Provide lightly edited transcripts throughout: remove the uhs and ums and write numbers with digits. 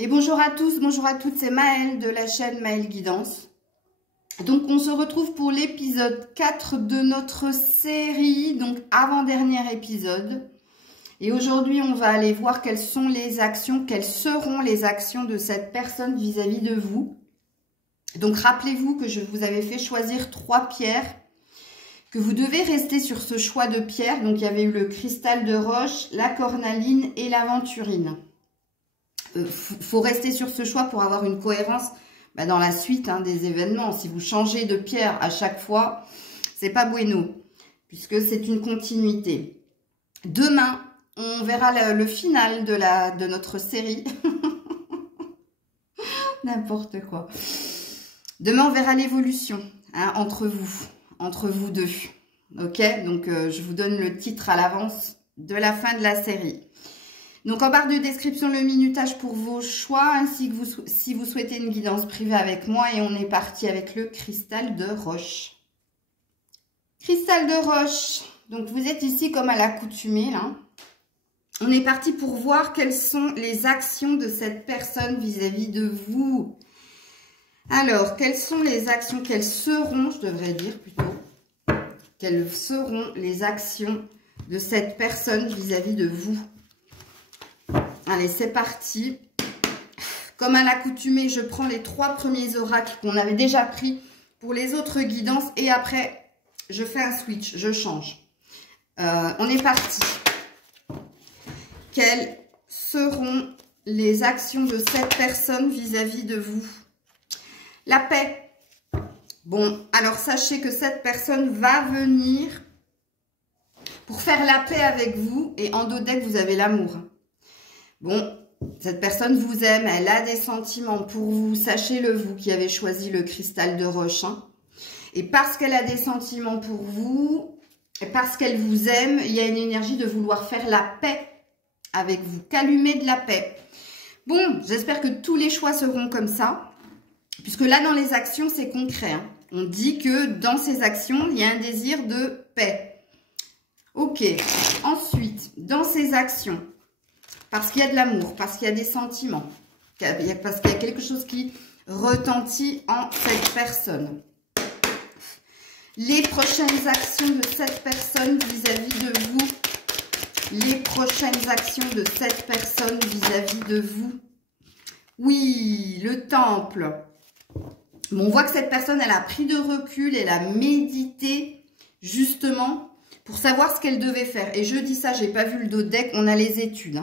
Et bonjour à tous, bonjour à toutes, c'est Maëlle de la chaîne Maëlle Guidance. Donc on se retrouve pour l'épisode 4 de notre série, donc avant-dernier épisode. Et aujourd'hui on va aller voir quelles seront les actions de cette personne vis-à-vis de vous. Donc rappelez-vous que je vous avais fait choisir 3 pierres, que vous devez rester sur ce choix de pierres. Donc il y avait eu le cristal de roche, la cornaline et l'aventurine. Faut rester sur ce choix pour avoir une cohérence dans la suite des événements. Si vous changez de pierre à chaque fois, c'est pas bueno, puisque c'est une continuité. Demain, on verra le final de notre série. N'importe quoi. Demain, on verra l'évolution entre vous deux. Ok, donc je vous donne le titre à l'avance de la fin de la série. Donc en barre de description, le minutage pour vos choix, ainsi que si vous souhaitez une guidance privée avec moi. Et on est parti avec le cristal de roche. Cristal de roche. Donc vous êtes ici comme à l'accoutumée là. On est parti pour voir quelles sont les actions de cette personne vis-à-vis de vous. Alors, quelles sont les actions, quelles seront, je devrais dire plutôt, quelles seront les actions de cette personne vis-à-vis de vous? Allez, c'est parti. Comme à l'accoutumée, je prends les 3 premiers oracles qu'on avait déjà pris pour les autres guidances. Et après, je fais un switch, je change. On est parti. Quelles seront les actions de cette personne vis-à-vis de vous? La paix. Bon, alors sachez que cette personne va venir pour faire la paix avec vous. Et en dos deck, vous avez l'amour. Bon, cette personne vous aime, elle a des sentiments pour vous. Sachez-le, vous qui avez choisi le cristal de roche. Et parce qu'elle a des sentiments pour vous, et parce qu'elle vous aime, il y a une énergie de vouloir faire la paix avec vous, qu'allumer de la paix. Bon, j'espère que tous les choix seront comme ça, puisque là, dans les actions, c'est concret. On dit que dans ces actions, il y a un désir de paix. Ok, ensuite, dans ces actions, parce qu'il y a de l'amour, parce qu'il y a des sentiments, parce qu'il y a quelque chose qui retentit en cette personne. Les prochaines actions de cette personne vis-à-vis de vous. Les prochaines actions de cette personne vis-à-vis de vous. Oui, le temple. Bon, on voit que cette personne, elle a pris de recul, elle a médité, justement, pour savoir ce qu'elle devait faire. Et je dis ça, j'ai pas vu le dos deck, on a les études.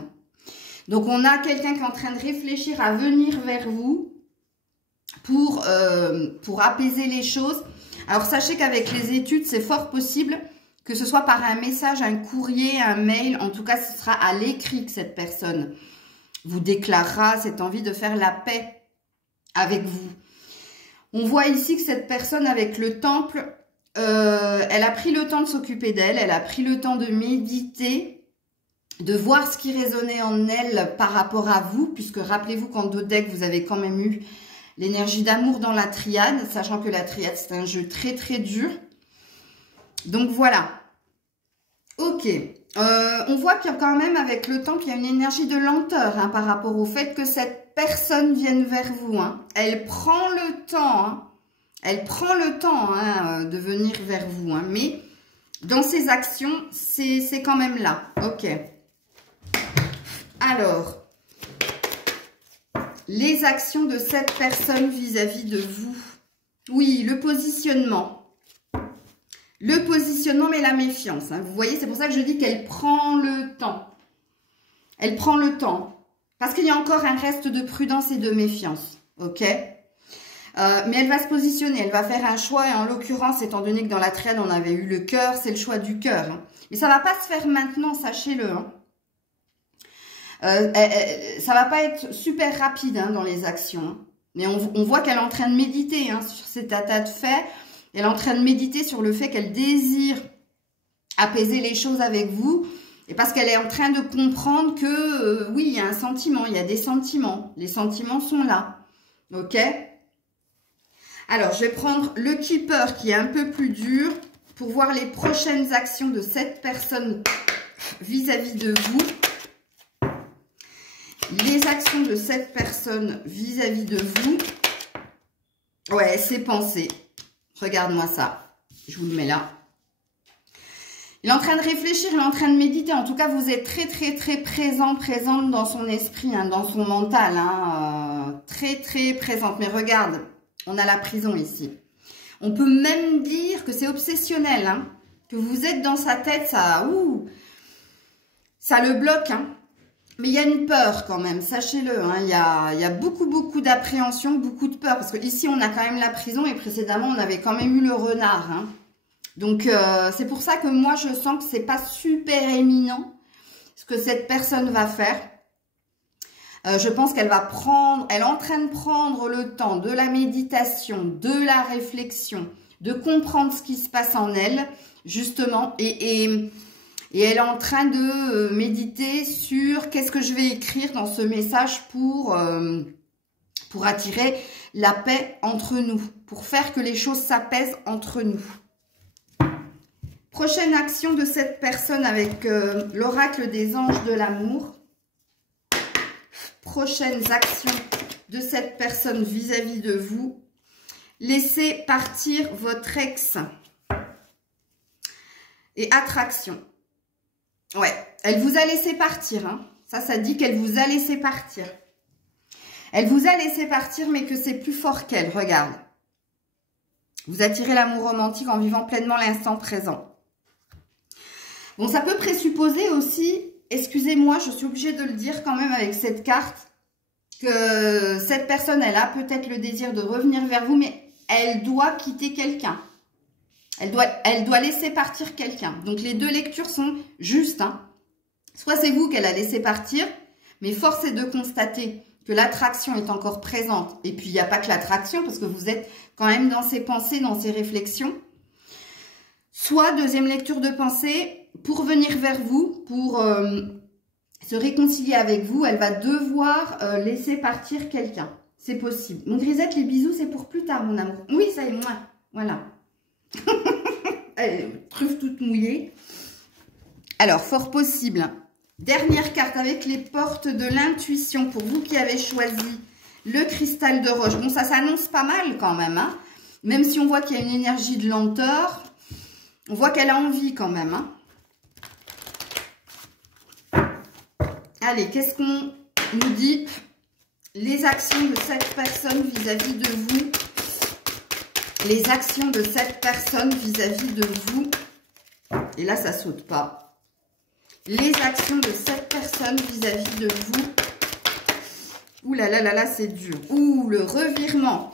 Donc, on a quelqu'un qui est en train de réfléchir à venir vers vous pour apaiser les choses. Alors, sachez qu'avec les études, c'est fort possible que ce soit par un message, un courrier, un mail. En tout cas, ce sera à l'écrit que cette personne vous déclarera cette envie de faire la paix avec vous. On voit ici que cette personne avec le temple, elle a pris le temps de s'occuper d'elle, elle a pris le temps de méditer, de voir ce qui résonnait en elle par rapport à vous, puisque rappelez-vous qu'en dos deck, vous avez quand même eu l'énergie d'amour dans la triade, sachant que la triade, c'est un jeu très très dur. Donc voilà. Ok. On voit qu'il y a quand même avec le temple, il y a une énergie de lenteur par rapport au fait que cette personne vienne vers vous. Elle prend le temps. Elle prend le temps de venir vers vous. Mais dans ses actions, c'est quand même là. Ok. Alors, les actions de cette personne vis-à-vis de vous. Oui, le positionnement. Le positionnement, mais la méfiance. Vous voyez, c'est pour ça que je dis qu'elle prend le temps. Elle prend le temps. Parce qu'il y a encore un reste de prudence et de méfiance. Ok? Mais elle va se positionner. Elle va faire un choix. Et en l'occurrence, étant donné que dans la triade, on avait eu le cœur, c'est le choix du cœur. Mais ça ne va pas se faire maintenant, sachez-le. Ça va pas être super rapide dans les actions. Mais on voit qu'elle est en train de méditer sur cet état de fait. Elle est en train de méditer sur le fait qu'elle désire apaiser les choses avec vous. Et parce qu'elle est en train de comprendre que, oui, il y a un sentiment, il y a des sentiments. Les sentiments sont là. Ok? Alors, je vais prendre le keeper qui est un peu plus dur pour voir les prochaines actions de cette personne vis-à-vis de vous. Les actions de cette personne vis-à-vis de vous. Ouais, ses pensées. Regarde-moi ça. Je vous le mets là. Il est en train de réfléchir, il est en train de méditer. En tout cas, vous êtes très, très, très présente dans son esprit, hein, dans son mental. Hein, très, très présente. Mais regarde, on a la prison ici. On peut même dire que c'est obsessionnel. Hein, que vous êtes dans sa tête, ça le bloque. Hein. Mais il y a une peur quand même, sachez-le. Hein, il y a beaucoup, beaucoup d'appréhension, beaucoup de peur. Parce que ici, on a quand même la prison et précédemment, on avait quand même eu le renard. Hein. Donc, c'est pour ça que moi, je sens que c'est pas super éminent ce que cette personne va faire. Je pense qu'elle va prendre, elle est en train de prendre le temps de la méditation, de la réflexion, de comprendre ce qui se passe en elle, justement. Et elle est en train de méditer sur qu'est-ce que je vais écrire dans ce message pour attirer la paix entre nous, pour faire que les choses s'apaisent entre nous. Prochaine action de cette personne avec l'oracle des anges de l'amour. Prochaines actions de cette personne vis-à-vis de vous. Laissez partir votre ex. Et attraction. Ouais, elle vous a laissé partir. Hein. Ça dit qu'elle vous a laissé partir. Elle vous a laissé partir, mais que c'est plus fort qu'elle. Regarde. Vous attirez l'amour romantique en vivant pleinement l'instant présent. Bon, ça peut présupposer aussi, excusez-moi, je suis obligée de le dire quand même avec cette carte, que cette personne, elle a peut-être le désir de revenir vers vous, mais elle doit quitter quelqu'un. Elle doit laisser partir quelqu'un. Donc, les deux lectures sont justes. Hein. Soit c'est vous qu'elle a laissé partir, mais force est de constater que l'attraction est encore présente. Et puis, il n'y a pas que l'attraction, parce que vous êtes quand même dans ses pensées, dans ses réflexions. Soit, deuxième lecture de pensée, pour venir vers vous, pour se réconcilier avec vous, elle va devoir laisser partir quelqu'un. C'est possible. Donc, Grisette, les bisous, c'est pour plus tard, mon amour. Oui, ça y est, moi. Voilà. Truffe toute mouillée. Alors, fort possible. Dernière carte avec les portes de l'intuition. Pour vous qui avez choisi le cristal de roche. Bon, ça s'annonce pas mal quand même. Hein. Même si on voit qu'il y a une énergie de lenteur, on voit qu'elle a envie quand même. Hein. Allez, qu'est-ce qu'on nous dit? Les actions de cette personne vis-à-vis de vous. Les actions de cette personne vis-à-vis de vous. Et là, ça saute pas. Les actions de cette personne vis-à-vis de vous. Ouh là là là là, c'est dur. Ouh, le revirement.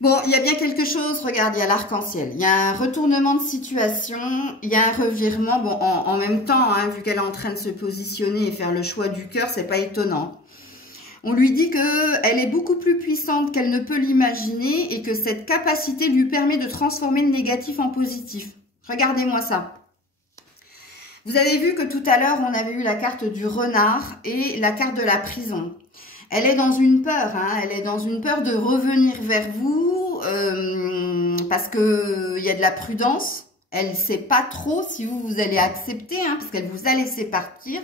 Bon, il y a bien quelque chose, regarde, il y a l'arc-en-ciel. Il y a un retournement de situation, il y a un revirement. Bon, en même temps, hein, vu qu'elle est en train de se positionner et faire le choix du cœur, c'est pas étonnant. On lui dit qu'elle est beaucoup plus puissante qu'elle ne peut l'imaginer et que cette capacité lui permet de transformer le négatif en positif. Regardez-moi ça. Vous avez vu que tout à l'heure, on avait eu la carte du renard et la carte de la prison. Elle est dans une peur, hein, elle est dans une peur de revenir vers vous parce qu'il y a de la prudence. Elle ne sait pas trop si vous allez accepter, hein, parce qu'elle vous a laissé partir.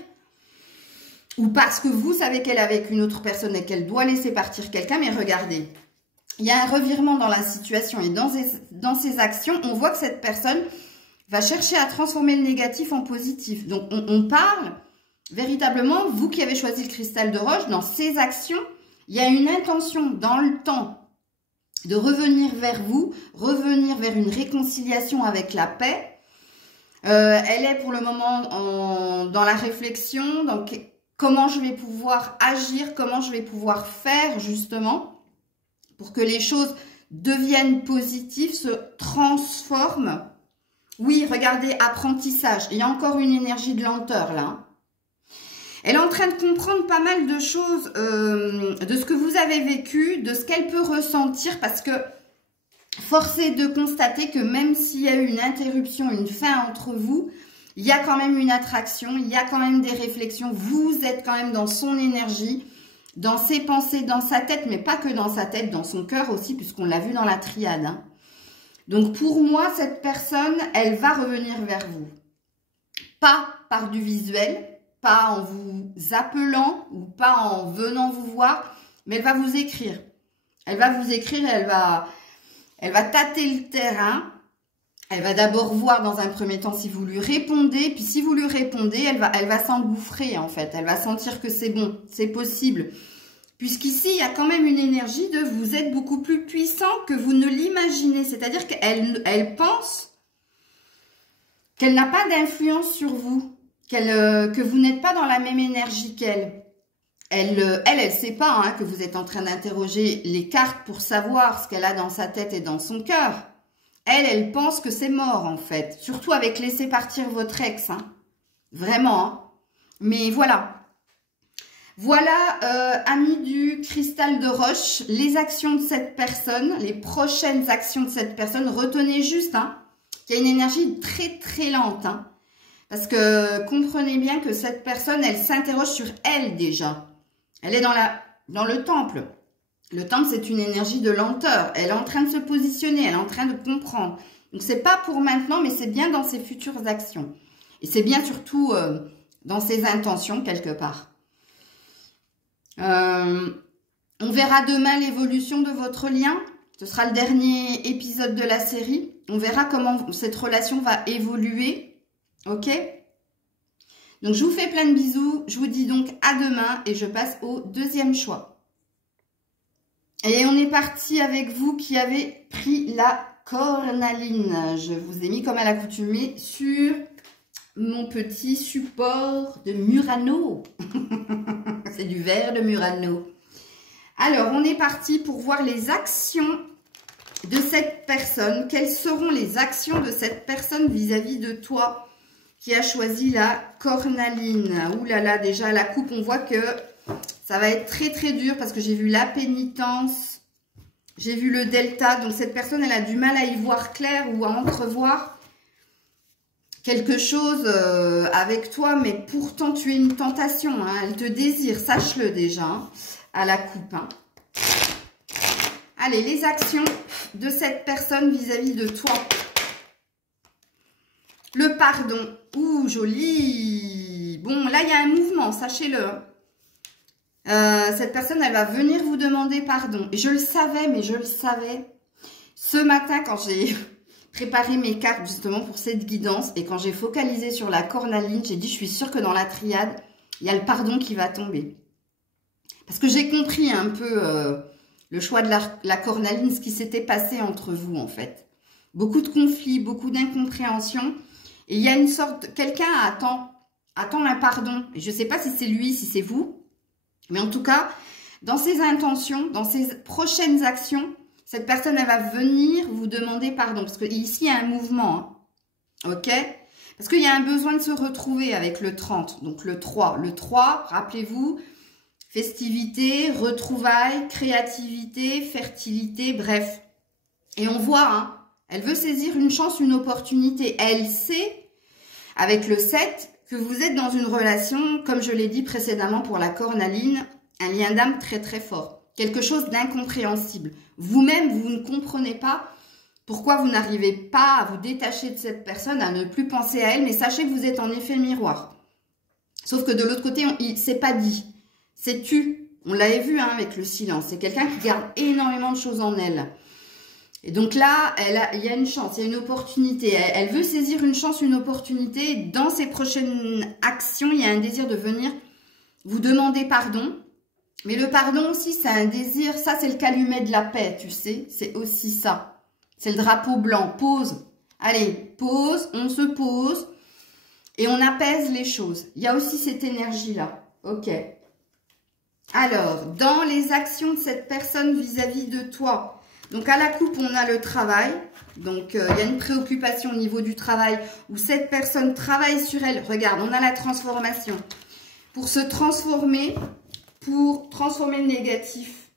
Ou parce que vous savez qu'elle est avec une autre personne et qu'elle doit laisser partir quelqu'un. Mais regardez, il y a un revirement dans la situation et dans ses actions, on voit que cette personne va chercher à transformer le négatif en positif. Donc, on parle véritablement, vous qui avez choisi le cristal de roche, dans ses actions, il y a une intention dans le temps de revenir vers vous, revenir vers une réconciliation avec la paix. Elle est pour le moment dans la réflexion, donc comment je vais pouvoir agir, comment je vais pouvoir faire justement pour que les choses deviennent positives, se transforment. Oui, regardez, apprentissage. Il y a encore une énergie de lenteur là. Elle est en train de comprendre pas mal de choses de ce que vous avez vécu, de ce qu'elle peut ressentir, parce que force est de constater que même s'il y a eu une interruption, une fin entre vous, il y a quand même une attraction, il y a quand même des réflexions, vous êtes quand même dans son énergie, dans ses pensées, dans sa tête, mais pas que dans sa tête, dans son cœur aussi, puisqu'on l'a vu dans la triade. Hein. Donc pour moi, cette personne, elle va revenir vers vous. Pas par du visuel, pas en vous appelant ou pas en venant vous voir, mais elle va vous écrire. Elle va vous écrire et elle va tâter le terrain. Elle va d'abord voir dans un premier temps si vous lui répondez. Puis si vous lui répondez, elle va s'engouffrer en fait. Elle va sentir que c'est bon, c'est possible. Puisqu'ici, il y a quand même une énergie de vous êtes beaucoup plus puissant que vous ne l'imaginez. C'est-à-dire qu'elle pense qu'elle n'a pas d'influence sur vous. Que vous n'êtes pas dans la même énergie qu'elle. Elle sait pas hein, que vous êtes en train d'interroger les cartes pour savoir ce qu'elle a dans sa tête et dans son cœur. Elle pense que c'est mort en fait. Surtout avec laisser partir votre ex. Hein. Vraiment. Hein. Mais voilà. Voilà, amis du cristal de roche, les actions de cette personne, les prochaines actions de cette personne. Retenez juste hein, qu'il y a une énergie très très lente. Hein. Parce que comprenez bien que cette personne, elle s'interroge sur elle déjà. Elle est dans le temple. Le temple, c'est une énergie de lenteur. Elle est en train de se positionner, elle est en train de comprendre. Donc, c'est pas pour maintenant, mais c'est bien dans ses futures actions. Et c'est bien surtout dans ses intentions, quelque part. On verra demain l'évolution de votre lien. Ce sera le dernier épisode de la série. On verra comment cette relation va évoluer. Ok ? Donc, je vous fais plein de bisous. Je vous dis donc à demain et je passe au deuxième choix. Et on est parti avec vous qui avez pris la cornaline. Je vous ai mis comme à l'accoutumée sur mon petit support de Murano. C'est du verre de Murano. Alors, on est parti pour voir les actions de cette personne. Quelles seront les actions de cette personne vis-à-vis de toi qui a choisi la cornaline? Ouh là là, déjà à la coupe, on voit que ça va être très très dur parce que j'ai vu la pénitence, j'ai vu le delta. Donc cette personne, elle a du mal à y voir clair ou à entrevoir quelque chose avec toi. Mais pourtant, tu es une tentation. Hein. Elle te désire, sache-le déjà, hein, à la coupe. Hein. Allez, les actions de cette personne vis-à-vis de toi. Le pardon. Ouh, joli. Bon, là, il y a un mouvement, sachez-le. Cette personne, elle va venir vous demander pardon. Et je le savais, mais je le savais. Ce matin, quand j'ai préparé mes cartes justement pour cette guidance et quand j'ai focalisé sur la cornaline, j'ai dit, je suis sûre que dans la triade, il y a le pardon qui va tomber. Parce que j'ai compris un peu le choix de la cornaline, ce qui s'était passé entre vous en fait. Beaucoup de conflits, beaucoup d'incompréhension. Et il y a une sorte... Quelqu'un attend un pardon. Et je ne sais pas si c'est lui, si c'est vous. Mais en tout cas, dans ses intentions, dans ses prochaines actions, cette personne, elle va venir vous demander pardon. Parce qu'ici, il y a un mouvement. Hein. OK? Parce qu'il y a un besoin de se retrouver avec le 30. Donc, le 3. Le 3, rappelez-vous, festivité, retrouvailles, créativité, fertilité, bref. Et on voit, hein, elle veut saisir une chance, une opportunité. Elle sait, avec le 7... que vous êtes dans une relation, comme je l'ai dit précédemment pour la cornaline, un lien d'âme très très fort. Quelque chose d'incompréhensible. Vous-même, vous ne comprenez pas pourquoi vous n'arrivez pas à vous détacher de cette personne, à ne plus penser à elle, mais sachez que vous êtes en effet miroir. Sauf que de l'autre côté, c'est pas dit. C'est tu. On l'avait vu hein, avec le silence. C'est quelqu'un qui garde énormément de choses en elle. Et donc là, il y a une chance, il y a une opportunité. Elle veut saisir une chance, une opportunité. Dans ses prochaines actions, il y a un désir de venir vous demander pardon. Mais le pardon aussi, c'est un désir. Ça, c'est le calumet de la paix, tu sais. C'est aussi ça. C'est le drapeau blanc. Pause. Allez, pause. On se pose. Et on apaise les choses. Il y a aussi cette énergie-là. Ok. Alors, dans les actions de cette personne vis-à-vis de toi... Donc, à la coupe, on a le travail. Donc, il y a une préoccupation au niveau du travail où cette personne travaille sur elle. Regarde, on a la transformation. Pour se transformer, pour transformer le négatif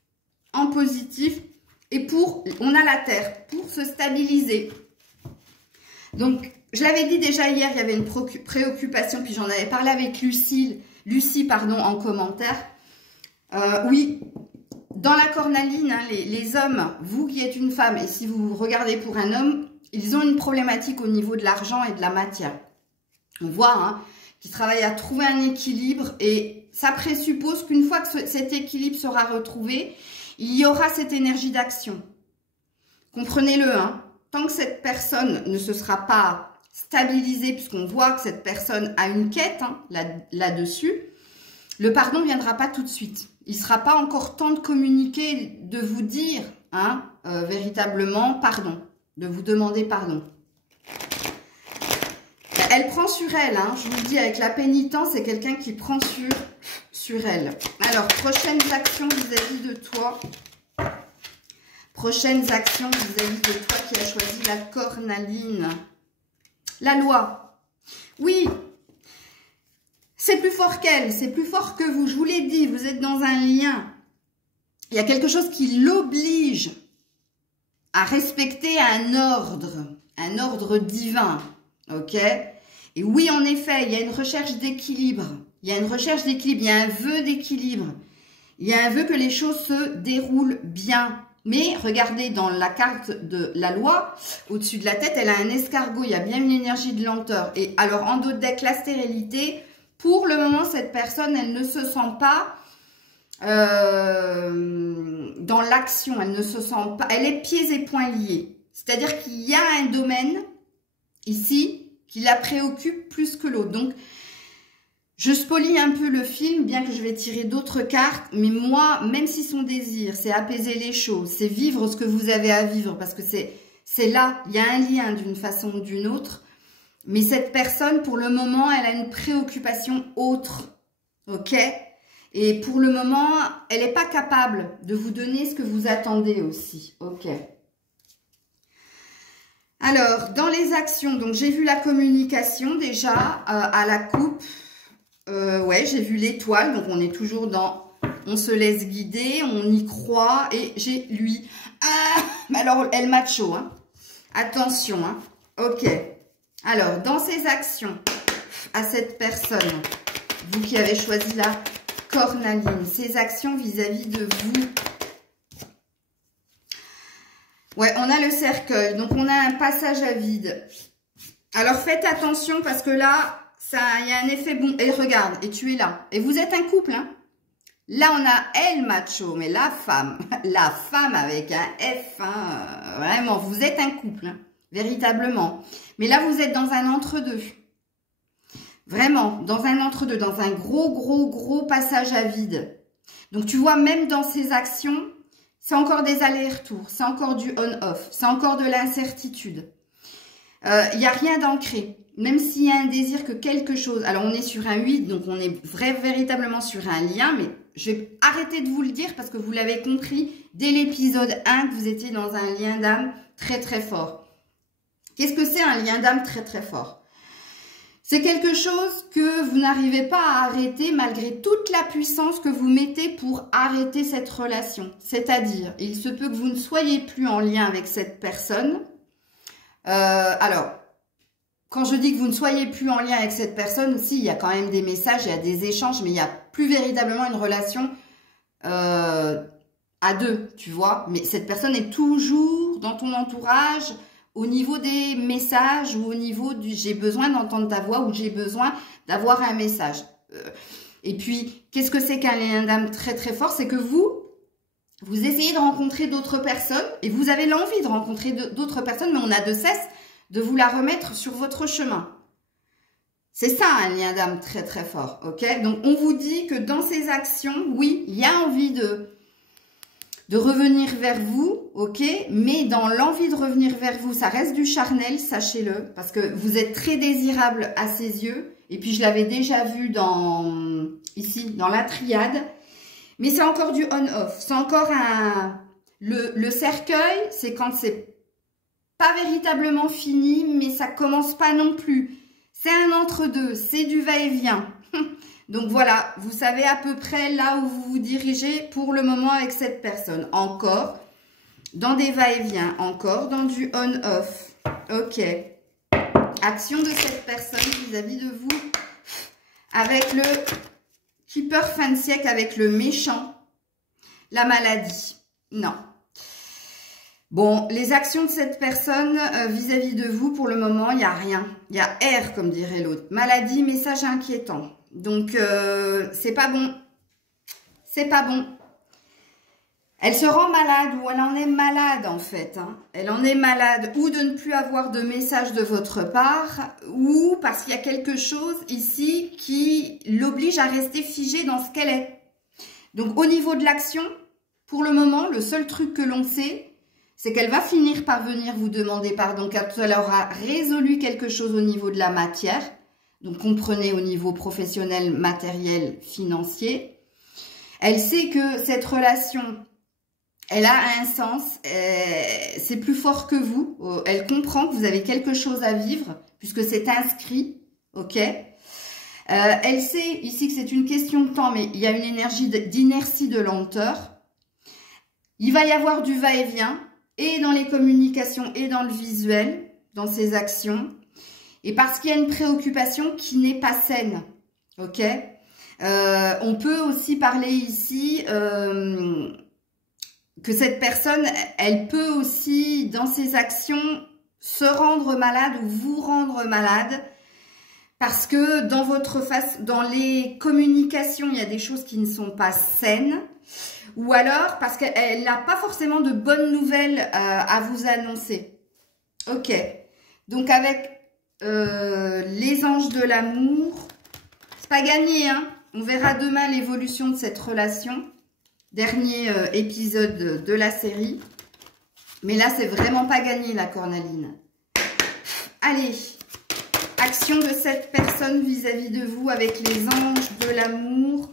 en positif. Et on a la terre, pour se stabiliser. Donc, je l'avais dit déjà hier, il y avait une préoccupation. Puis, j'en avais parlé avec Lucie en commentaire. Oui. Dans la cornaline, hein, les hommes, vous qui êtes une femme, et si vous regardez pour un homme, ils ont une problématique au niveau de l'argent et de la matière. On voit hein, qui travaille à trouver un équilibre. Et ça présuppose qu'une fois que cet équilibre sera retrouvé, il y aura cette énergie d'action. Comprenez-le, hein. Tant que cette personne ne se sera pas stabilisée, puisqu'on voit que cette personne a une quête hein, là-dessus, le pardon ne viendra pas tout de suite. Il ne sera pas encore temps de communiquer, de vous dire hein, véritablement pardon, de vous demander pardon. Elle prend sur elle, hein, je vous le dis, avec la pénitence, c'est quelqu'un qui prend sur elle. Alors, prochaines actions vis-à-vis de toi. Prochaines actions vis-à-vis de toi qui a choisi la cornaline. La loi. Oui, c'est plus fort qu'elle, c'est plus fort que vous. Je vous l'ai dit, vous êtes dans un lien. Il y a quelque chose qui l'oblige à respecter un ordre divin. Ok? Et oui, en effet, il y a une recherche d'équilibre. Il y a une recherche d'équilibre, il y a un vœu d'équilibre. Il y a un vœu que les choses se déroulent bien. Mais regardez, dans la carte de la loi, au-dessus de la tête, elle a un escargot. Il y a bien une énergie de lenteur. Et alors, en dos de deck, la stérilité, pour le moment, cette personne, elle ne se sent pas dans l'action. Elle ne se sent pas... Elle est pieds et poings liés. C'est-à-dire qu'il y a un domaine, ici, qui la préoccupe plus que l'autre. Donc, je spoilie un peu le film, bien que je vais tirer d'autres cartes. Mais moi, même si son désir, c'est apaiser les choses, c'est vivre ce que vous avez à vivre, parce que c'est là, il y a un lien d'une façon ou d'une autre. Mais cette personne, pour le moment, elle a une préoccupation autre. Ok? Et pour le moment, elle n'est pas capable de vous donner ce que vous attendez aussi. Ok? Alors, dans les actions, donc j'ai vu la communication déjà à la coupe. Ouais, j'ai vu l'étoile, donc on est toujours dans... On se laisse guider, on y croit. Et j'ai lui. Ah, alors, elle macho, hein. Attention, hein. Ok. Alors, dans ces actions, à cette personne, vous qui avez choisi la cornaline, ces actions vis-à-vis de vous... Ouais, on a le cercueil, donc on a un passage à vide. Alors faites attention parce que là, il y a un effet bon. Et regarde, et tu es là. Et vous êtes un couple, hein. Là, on a elle macho, mais la femme avec un F, hein, vraiment, vous êtes un couple, hein, véritablement. Mais là, vous êtes dans un entre-deux. Vraiment, dans un entre-deux, dans un gros passage à vide. Donc tu vois, même dans ces actions... C'est encore des allers-retours, c'est encore du on-off, c'est encore de l'incertitude. Il n'y a rien d'ancré, même s'il y a un désir que quelque chose... Alors, on est sur un 8, donc on est véritablement sur un lien, mais je vais arrêter de vous le dire parce que vous l'avez compris dès l'épisode 1 que vous étiez dans un lien d'âme très fort. Qu'est-ce que c'est un lien d'âme très fort? C'est quelque chose que vous n'arrivez pas à arrêter malgré toute la puissance que vous mettez pour arrêter cette relation. C'est-à-dire, il se peut que vous ne soyez plus en lien avec cette personne. Alors, quand je dis que vous ne soyez plus en lien avec cette personne, si, il y a quand même des messages, il y a des échanges, mais il n'y a plus véritablement une relation à deux, tu vois. Mais cette personne est toujours dans ton entourage... Au niveau des messages ou au niveau du « j'ai besoin d'entendre ta voix » ou « j'ai besoin d'avoir un message ». Et puis, qu'est-ce que c'est qu'un lien d'âme très fort? C'est que vous essayez de rencontrer d'autres personnes et vous avez l'envie de rencontrer d'autres personnes, mais on a de cesse de vous la remettre sur votre chemin. C'est ça un lien d'âme très fort, ok? Donc, on vous dit que dans ces actions, oui, il y a envie de revenir vers vous, ok? Mais dans l'envie de revenir vers vous, ça reste du charnel, sachez-le, parce que vous êtes très désirable à ses yeux. Et puis, je l'avais déjà vu ici, dans la triade. Mais c'est encore du on-off. C'est encore le cercueil, c'est quand c'est pas véritablement fini, mais ça commence pas non plus. C'est un entre-deux, c'est du va-et-vient. Donc voilà, vous savez à peu près là où vous vous dirigez pour le moment avec cette personne. Encore dans des va-et-vient, encore dans du on-off. Ok. Action de cette personne vis-à-vis de vous avec le Keeper fin de siècle, avec le méchant, la maladie. Non. Bon, les actions de cette personne vis-à-vis de vous, pour le moment, il n'y a rien. Il y a R, comme dirait l'autre. Maladie, message inquiétant. Donc, c'est pas bon. C'est pas bon. Elle se rend malade ou elle en est malade, en fait. Hein. Elle en est malade ou de ne plus avoir de message de votre part ou parce qu'il y a quelque chose ici qui l'oblige à rester figée dans ce qu'elle est. Donc, au niveau de l'action, pour le moment, le seul truc que l'on sait, c'est qu'elle va finir par venir vous demander pardon quand elle aura résolu quelque chose au niveau de la matière. Donc, comprenez au niveau professionnel, matériel, financier. Elle sait que cette relation, elle a un sens, c'est plus fort que vous. Elle comprend que vous avez quelque chose à vivre puisque c'est inscrit, ok. Elle sait ici que c'est une question de temps, mais il y a une énergie d'inertie, de lenteur. Il va y avoir du va-et-vient. Et dans les communications et dans le visuel, dans ses actions. Et parce qu'il y a une préoccupation qui n'est pas saine. Ok, on peut aussi parler ici que cette personne, elle peut aussi, dans ses actions, se rendre malade ou vous rendre malade. Parce que dans les communications, il y a des choses qui ne sont pas saines. Ou alors parce qu'elle n'a pas forcément de bonnes nouvelles à vous annoncer. Ok. Donc avec les anges de l'amour, c'est pas gagné, hein. On verra demain l'évolution de cette relation. Dernier épisode de la série. Mais là, c'est vraiment pas gagné, la cornaline. Allez. Action de cette personne vis-à-vis de vous avec les anges de l'amour.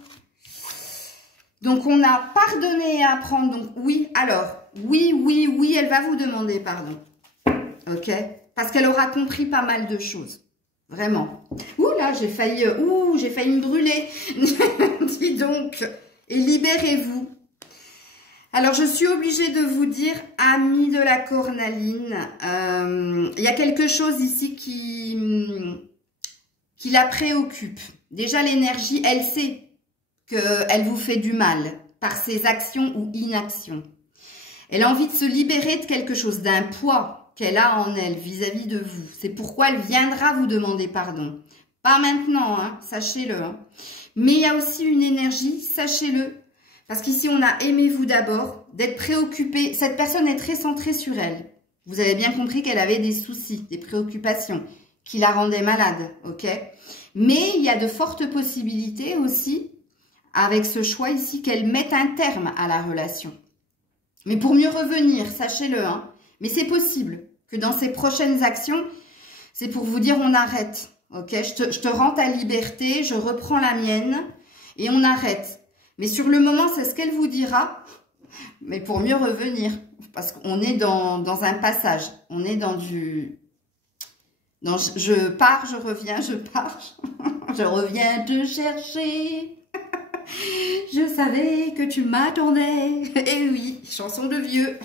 Donc, on a pardonné et apprendre. Donc, oui, alors, oui, elle va vous demander pardon. Ok? Parce qu'elle aura compris pas mal de choses. Vraiment. Ouh là, j'ai failli me brûler. Dis donc. Et libérez-vous. Alors, je suis obligée de vous dire, amis de la cornaline, il y a quelque chose ici qui la préoccupe. Déjà, l'énergie, elle sait qu'elle vous fait du mal par ses actions ou inactions. Elle a envie de se libérer de quelque chose, d'un poids qu'elle a en elle vis-à-vis de vous. C'est pourquoi elle viendra vous demander pardon. Pas maintenant, hein, sachez-le. Hein. Mais il y a aussi une énergie, sachez-le, parce qu'ici on a aimez-vous d'abord, d'être préoccupé. Cette personne est très centrée sur elle. Vous avez bien compris qu'elle avait des soucis, des préoccupations, qui la rendaient malade, ok? Mais il y a de fortes possibilités aussi, avec ce choix ici, qu'elle mette un terme à la relation. Mais pour mieux revenir, sachez-le, hein, mais c'est possible que dans ces prochaines actions, c'est pour vous dire on arrête, ok? Je te rends ta liberté, je reprends la mienne et on arrête. Mais sur le moment, c'est ce qu'elle vous dira, mais pour mieux revenir, parce qu'on est dans un passage, on est dans du... je pars, je reviens, je pars, je reviens te chercher. Je savais que tu m'attendais. Eh oui, chanson de vieux.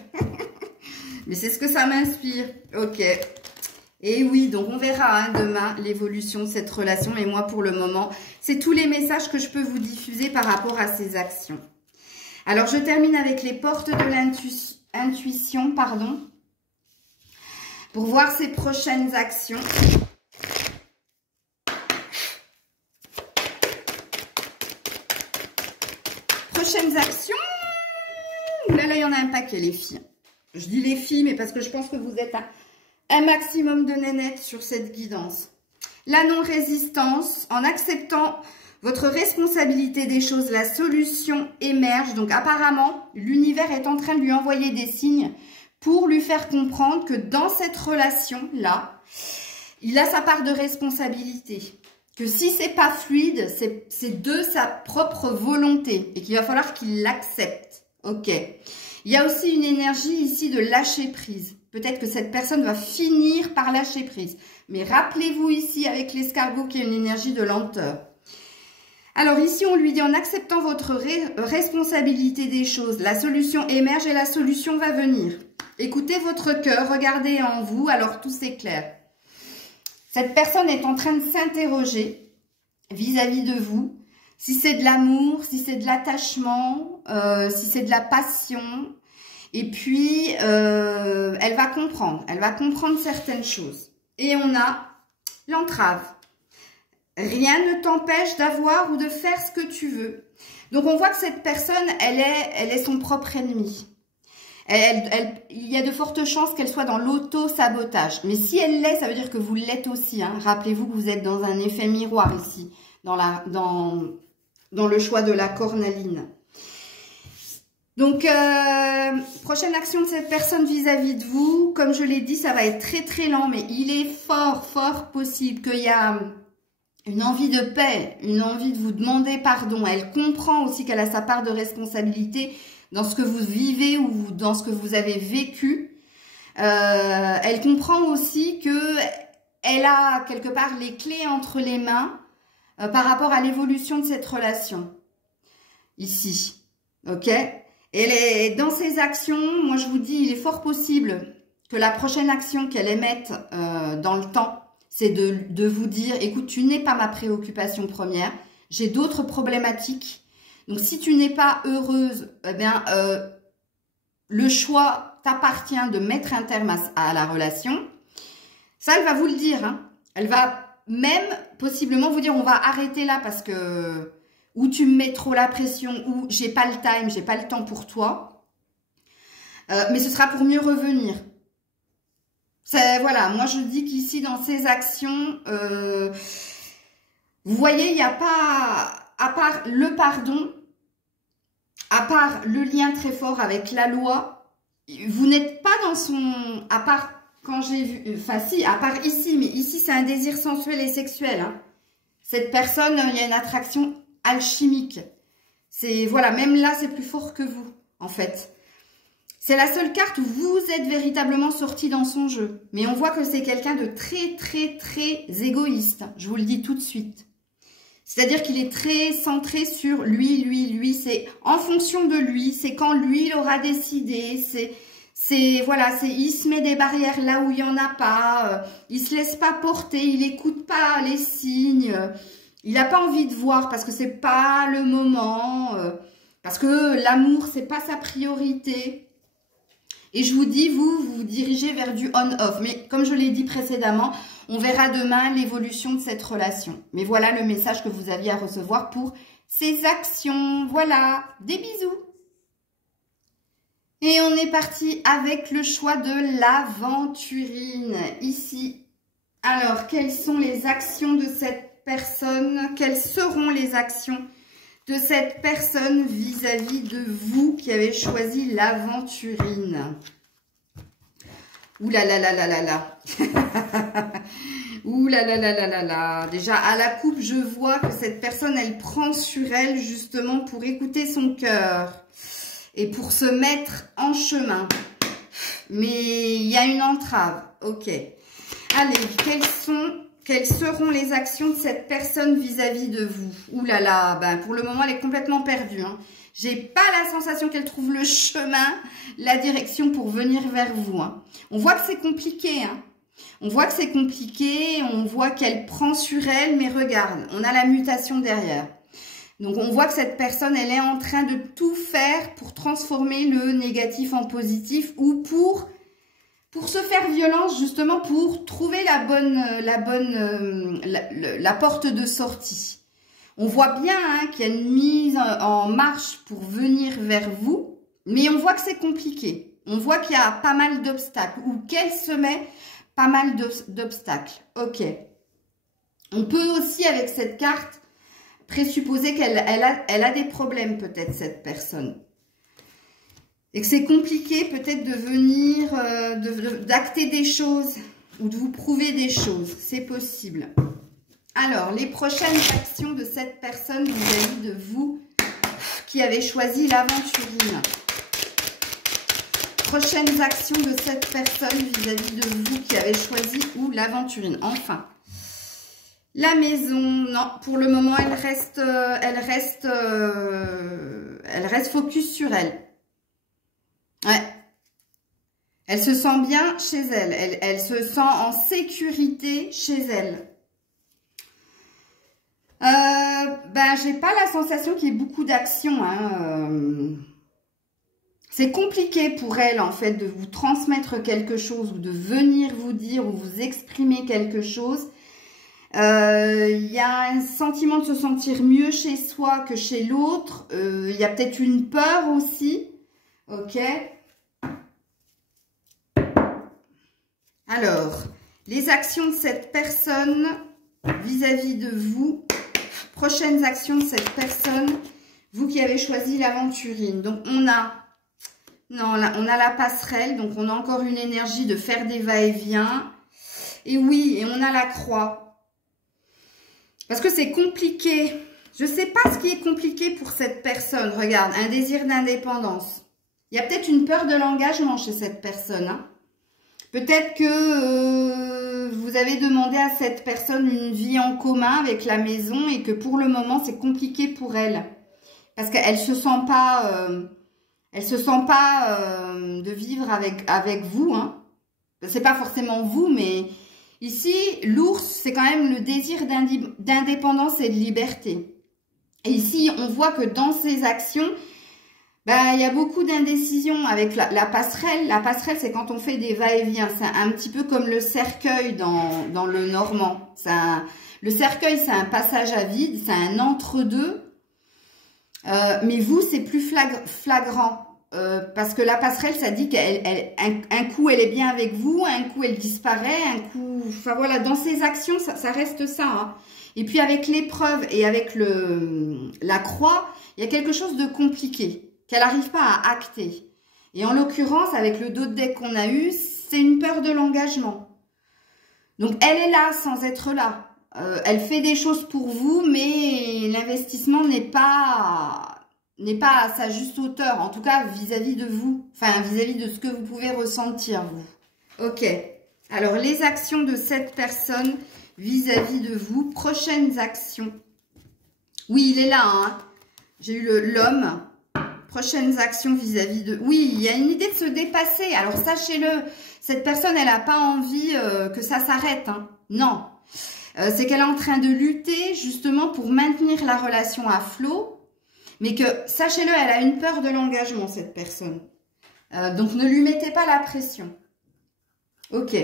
Mais c'est ce que ça m'inspire. Ok. Et oui, donc on verra hein, demain l'évolution de cette relation. Mais moi, pour le moment, c'est tous les messages que je peux vous diffuser par rapport à ces actions. Alors, je termine avec les portes de l'intuition, pardon, pour voir ces prochaines actions. Prochaines actions. Là, il y en a un paquet, les filles. Je dis les filles, mais parce que je pense que vous êtes un maximum de nénettes sur cette guidance. La non-résistance, en acceptant votre responsabilité des choses, la solution émerge. Donc, apparemment, l'univers est en train de lui envoyer des signes pour lui faire comprendre que dans cette relation-là, il a sa part de responsabilité. Que si c'est pas fluide, c'est de sa propre volonté et qu'il va falloir qu'il l'accepte. Ok. Il y a aussi une énergie ici de lâcher prise. Peut-être que cette personne va finir par lâcher prise. Mais rappelez-vous ici avec l'escargot qu'il y a une énergie de lenteur. Alors ici, on lui dit en acceptant votre responsabilité des choses, la solution émerge et la solution va venir. Écoutez votre cœur, regardez en vous, alors tout s'éclaire. Cette personne est en train de s'interroger vis-à-vis de vous. Si c'est de l'amour, si c'est de l'attachement, si c'est de la passion. Et puis, elle va comprendre certaines choses. Et on a l'entrave. Rien ne t'empêche d'avoir ou de faire ce que tu veux. Donc, on voit que cette personne, elle est son propre ennemi. Il y a de fortes chances qu'elle soit dans l'auto-sabotage. Mais si elle l'est, ça veut dire que vous l'êtes aussi. Hein. Rappelez-vous que vous êtes dans un effet miroir ici, dans le choix de la cornaline. Donc, prochaine action de cette personne vis-à-vis de vous. Comme je l'ai dit, ça va être très très lent, mais il est fort possible qu'il y a une envie de paix, une envie de vous demander pardon. Elle comprend aussi qu'elle a sa part de responsabilité dans ce que vous vivez ou dans ce que vous avez vécu. Elle comprend aussi que elle a quelque part les clés entre les mains par rapport à l'évolution de cette relation. Ici, ok? Et dans ses actions, moi je vous dis, il est fort possible que la prochaine action qu'elle émette dans le temps, c'est de vous dire, écoute, tu n'es pas ma préoccupation première, j'ai d'autres problématiques. Donc, si tu n'es pas heureuse, eh bien, le choix t'appartient de mettre un terme à la relation. Ça, elle va vous le dire. Hein. Elle va même possiblement vous dire, on va arrêter là parce que ou tu me mets trop la pression, ou j'ai pas le time, j'ai pas le temps pour toi. Mais ce sera pour mieux revenir. Voilà, moi je dis qu'ici, dans ces actions, vous voyez, il n'y a pas... À part le pardon, à part le lien très fort avec la loi, vous n'êtes pas dans son... À part quand j'ai vu... Enfin si, à part ici, mais ici c'est un désir sensuel et sexuel. Hein. Cette personne, il y a une attraction alchimique. C'est... Voilà, même là c'est plus fort que vous, en fait. C'est la seule carte où vous êtes véritablement sorti dans son jeu. Mais on voit que c'est quelqu'un de très égoïste. Je vous le dis tout de suite. C'est-à-dire qu'il est très centré sur lui, c'est en fonction de lui, c'est quand lui il aura décidé, voilà, il se met des barrières là où il n'y en a pas, il se laisse pas porter, il écoute pas les signes, il n'a pas envie de voir parce que c'est pas le moment, parce que l'amour c'est pas sa priorité. Et je vous dis, vous dirigez vers du on-off. Mais comme je l'ai dit précédemment, on verra demain l'évolution de cette relation. Mais voilà le message que vous aviez à recevoir pour ces actions. Voilà, des bisous. Et on est parti avec le choix de l'aventurine, ici. Alors, quelles sont les actions de cette personne? Quelles seront les actions de cette personne vis-à-vis de vous qui avez choisi l'aventurine? Ouh là là là là là là. Ouh là là là là là là. Déjà, à la coupe, je vois que cette personne, elle prend sur elle justement pour écouter son cœur et pour se mettre en chemin. Mais il y a une entrave. Ok. Allez, quelles seront les actions de cette personne vis-à-vis de vous? Ouh là là, ben pour le moment, elle est complètement perdue. Hein. J'ai pas la sensation qu'elle trouve le chemin, la direction pour venir vers vous. Hein. On voit que c'est compliqué. Hein. On voit que c'est compliqué, on voit qu'elle prend sur elle, mais regarde, on a la mutation derrière. Donc, on voit que cette personne, elle est en train de tout faire pour transformer le négatif en positif ou pour se faire violence, justement, pour trouver la porte de sortie. On voit bien hein, qu'il y a une mise en marche pour venir vers vous, mais on voit que c'est compliqué. On voit qu'il y a pas mal d'obstacles ou qu'elle se met pas mal d'obstacles. Ok. On peut aussi, avec cette carte, présupposer qu'elle a des problèmes, peut-être, cette personne. Et que c'est compliqué, peut-être, de venir, d'acter des choses ou de vous prouver des choses. C'est possible. Alors, les prochaines actions de cette personne vis-à-vis de vous qui avez choisi l'aventurine. Prochaines actions de cette personne vis-à-vis de vous qui avez choisi ou l'aventurine. Enfin, la maison, non, pour le moment, elle reste focus sur elle. Ouais. Elle se sent bien chez elle. Elle se sent en sécurité chez elle. Ben, j'ai pas la sensation qu'il y ait beaucoup d'action. Hein. C'est compliqué pour elle, en fait, de vous transmettre quelque chose ou de venir vous dire ou vous exprimer quelque chose. Il y a un sentiment de se sentir mieux chez soi que chez l'autre. Il y a peut-être une peur aussi. Ok. Alors, les actions de cette personne vis-à-vis de vous. Prochaines actions de cette personne, vous qui avez choisi l'aventurine. Donc, on a la passerelle. Donc, on a encore une énergie de faire des va-et-vient. Et oui, et on a la croix. Parce que c'est compliqué. Je ne sais pas ce qui est compliqué pour cette personne. Regarde, un désir d'indépendance. Il y a peut-être une peur de l'engagement chez cette personne. Hein. Peut-être que vous avez demandé à cette personne une vie en commun avec la maison et que pour le moment, c'est compliqué pour elle. Parce qu'elle se sent pas, de vivre avec vous. Hein. C'est pas forcément vous, mais ici, l'ours, c'est quand même le désir d'indépendance et de liberté. Et ici, on voit que dans ses actions, il y a beaucoup d'indécision avec la passerelle. La passerelle, c'est quand on fait des va-et-vient. C'est un petit peu comme le cercueil dans le normand. Le cercueil, c'est un passage à vide, c'est un entre-deux. Mais vous, c'est plus flagrant. Parce que la passerelle, ça dit qu'un coup, elle est bien avec vous, un coup, elle disparaît, un coup... Enfin, voilà, dans ses actions, ça reste ça. Hein. Et puis, avec l'épreuve et avec la croix, il y a quelque chose de compliqué qu'elle n'arrive pas à acter. Et en l'occurrence, avec le dos de deck qu'on a eu, c'est une peur de l'engagement. Donc, elle est là sans être là. Elle fait des choses pour vous, mais l'investissement n'est pas à sa juste hauteur, en tout cas vis-à-vis de vous, enfin vis-à-vis de ce que vous pouvez ressentir, vous. Ok, alors les actions de cette personne vis-à-vis de vous, prochaines actions. Oui, il est là, hein. J'ai eu l'homme. Prochaines actions vis-à-vis de... Oui, il y a une idée de se dépasser, alors sachez-le, cette personne, elle n'a pas envie que ça s'arrête, hein. Non, c'est qu'elle est en train de lutter justement pour maintenir la relation à flot. Mais que, sachez-le, elle a une peur de l'engagement, cette personne. Donc, ne lui mettez pas la pression. Ok.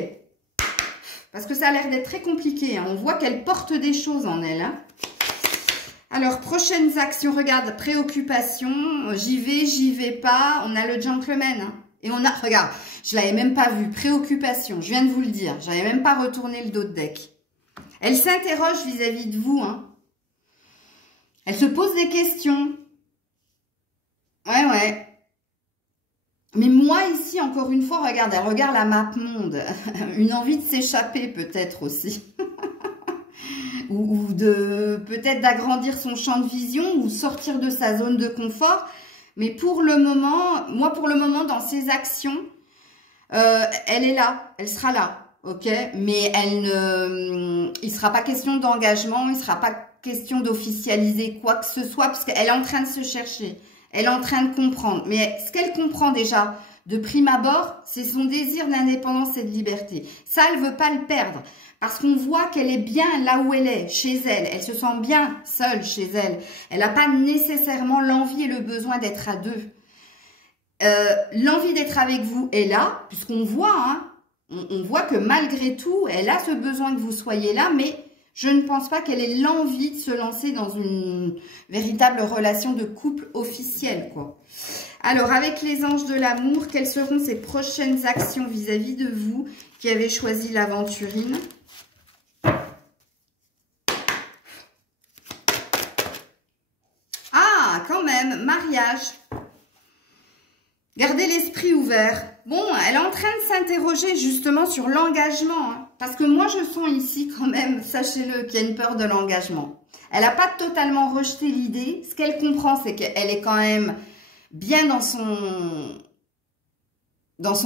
Parce que ça a l'air d'être très compliqué. Hein. On voit qu'elle porte des choses en elle. Hein. Alors, prochaines actions. Regarde, préoccupation. J'y vais pas. On a le gentleman. Hein. Et on a, regarde, je l'avais même pas vu. Préoccupation, je viens de vous le dire. J'avais même pas retourné le dos de deck. Elle s'interroge vis-à-vis de vous. Hein. Elle se pose des questions. Ouais. Mais moi, ici, encore une fois, regarde, elle regarde la map monde. Une envie de s'échapper, peut-être aussi. ou de peut-être d'agrandir son champ de vision ou sortir de sa zone de confort. Mais pour le moment, dans ses actions, elle est là, elle sera là. Ok, mais il sera pas question d'engagement, il sera pas question d'officialiser quoi que ce soit, parce qu'elle est en train de se chercher, elle est en train de comprendre. Mais ce qu'elle comprend déjà de prime abord, c'est son désir d'indépendance et de liberté. Ça, elle veut pas le perdre, parce qu'on voit qu'elle est bien là où elle est, chez elle. Elle se sent bien seule chez elle. Elle n'a pas nécessairement l'envie et le besoin d'être à deux. L'envie d'être avec vous est là, puisqu'on voit, hein, on voit que malgré tout, elle a ce besoin que vous soyez là, mais je ne pense pas qu'elle ait l'envie de se lancer dans une véritable relation de couple officielle, quoi. Alors, avec les anges de l'amour, quelles seront ses prochaines actions vis-à-vis de vous qui avez choisi l'aventurine? Ah, quand même, mariage. Gardez l'esprit ouvert. Bon, elle est en train de s'interroger justement sur l'engagement. Hein, parce que moi, je sens ici quand même, sachez-le, qu'il y a une peur de l'engagement. Elle n'a pas totalement rejeté l'idée. Ce qu'elle comprend, c'est qu'elle est quand même bien dans son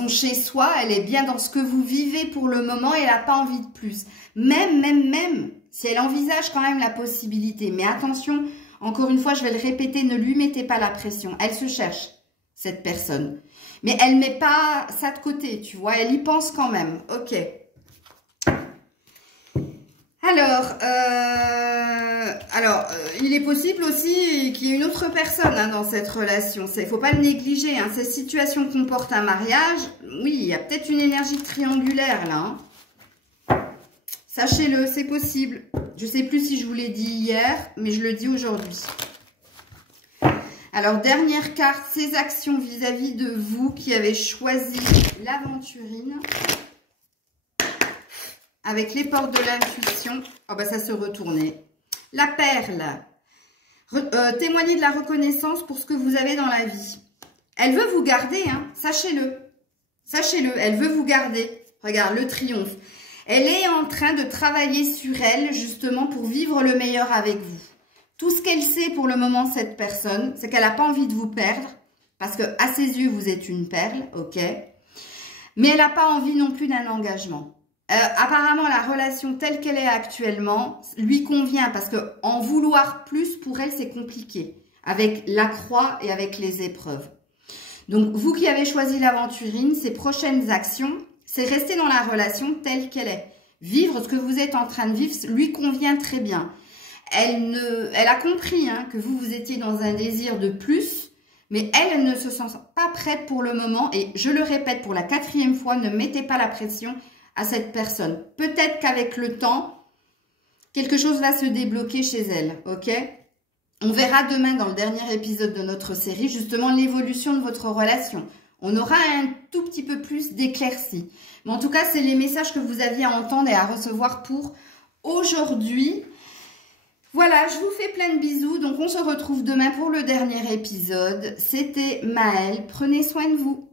chez-soi. Elle est bien dans ce que vous vivez pour le moment et elle n'a pas envie de plus. Même, si elle envisage quand même la possibilité. Mais attention, encore une fois, je vais le répéter, ne lui mettez pas la pression. Elle se cherche, cette personne. Mais elle ne met pas ça de côté, tu vois. Elle y pense quand même. Ok. Alors, il est possible aussi qu'il y ait une autre personne hein, dans cette relation. Il ne faut pas le négliger. Hein. Cette situation comporte un mariage. Oui, il y a peut-être une énergie triangulaire là. Hein. Sachez-le, c'est possible. Je ne sais plus si je vous l'ai dit hier, mais je le dis aujourd'hui. Alors, dernière carte, ces actions vis-à-vis de vous qui avez choisi l'aventurine. Avec les portes de l'intuition, oh ben ça se retournait. La perle, témoignez de la reconnaissance pour ce que vous avez dans la vie. Elle veut vous garder, hein, sachez-le. Sachez-le, elle veut vous garder. Regarde, le triomphe. Elle est en train de travailler sur elle, justement, pour vivre le meilleur avec vous. Tout ce qu'elle sait pour le moment, cette personne, c'est qu'elle n'a pas envie de vous perdre, parce que à ses yeux, vous êtes une perle, ok. Mais elle n'a pas envie non plus d'un engagement. Apparemment, la relation telle qu'elle est actuellement lui convient parce que en vouloir plus, pour elle, c'est compliqué. Avec la croix et avec les épreuves. Donc, vous qui avez choisi l'aventurine, ces prochaines actions, c'est rester dans la relation telle qu'elle est. Vivre ce que vous êtes en train de vivre lui convient très bien. Elle a compris hein, que vous étiez dans un désir de plus, mais elle ne se sent pas prête pour le moment. Et je le répète pour la 4e fois, ne mettez pas la pression à cette personne. Peut-être qu'avec le temps, quelque chose va se débloquer chez elle, ok? On verra demain dans le dernier épisode de notre série, justement, l'évolution de votre relation. On aura un tout petit peu plus d'éclaircie. Mais en tout cas, c'est les messages que vous aviez à entendre et à recevoir pour aujourd'hui. Voilà, je vous fais plein de bisous. Donc, on se retrouve demain pour le dernier épisode. C'était Maëlle. Prenez soin de vous.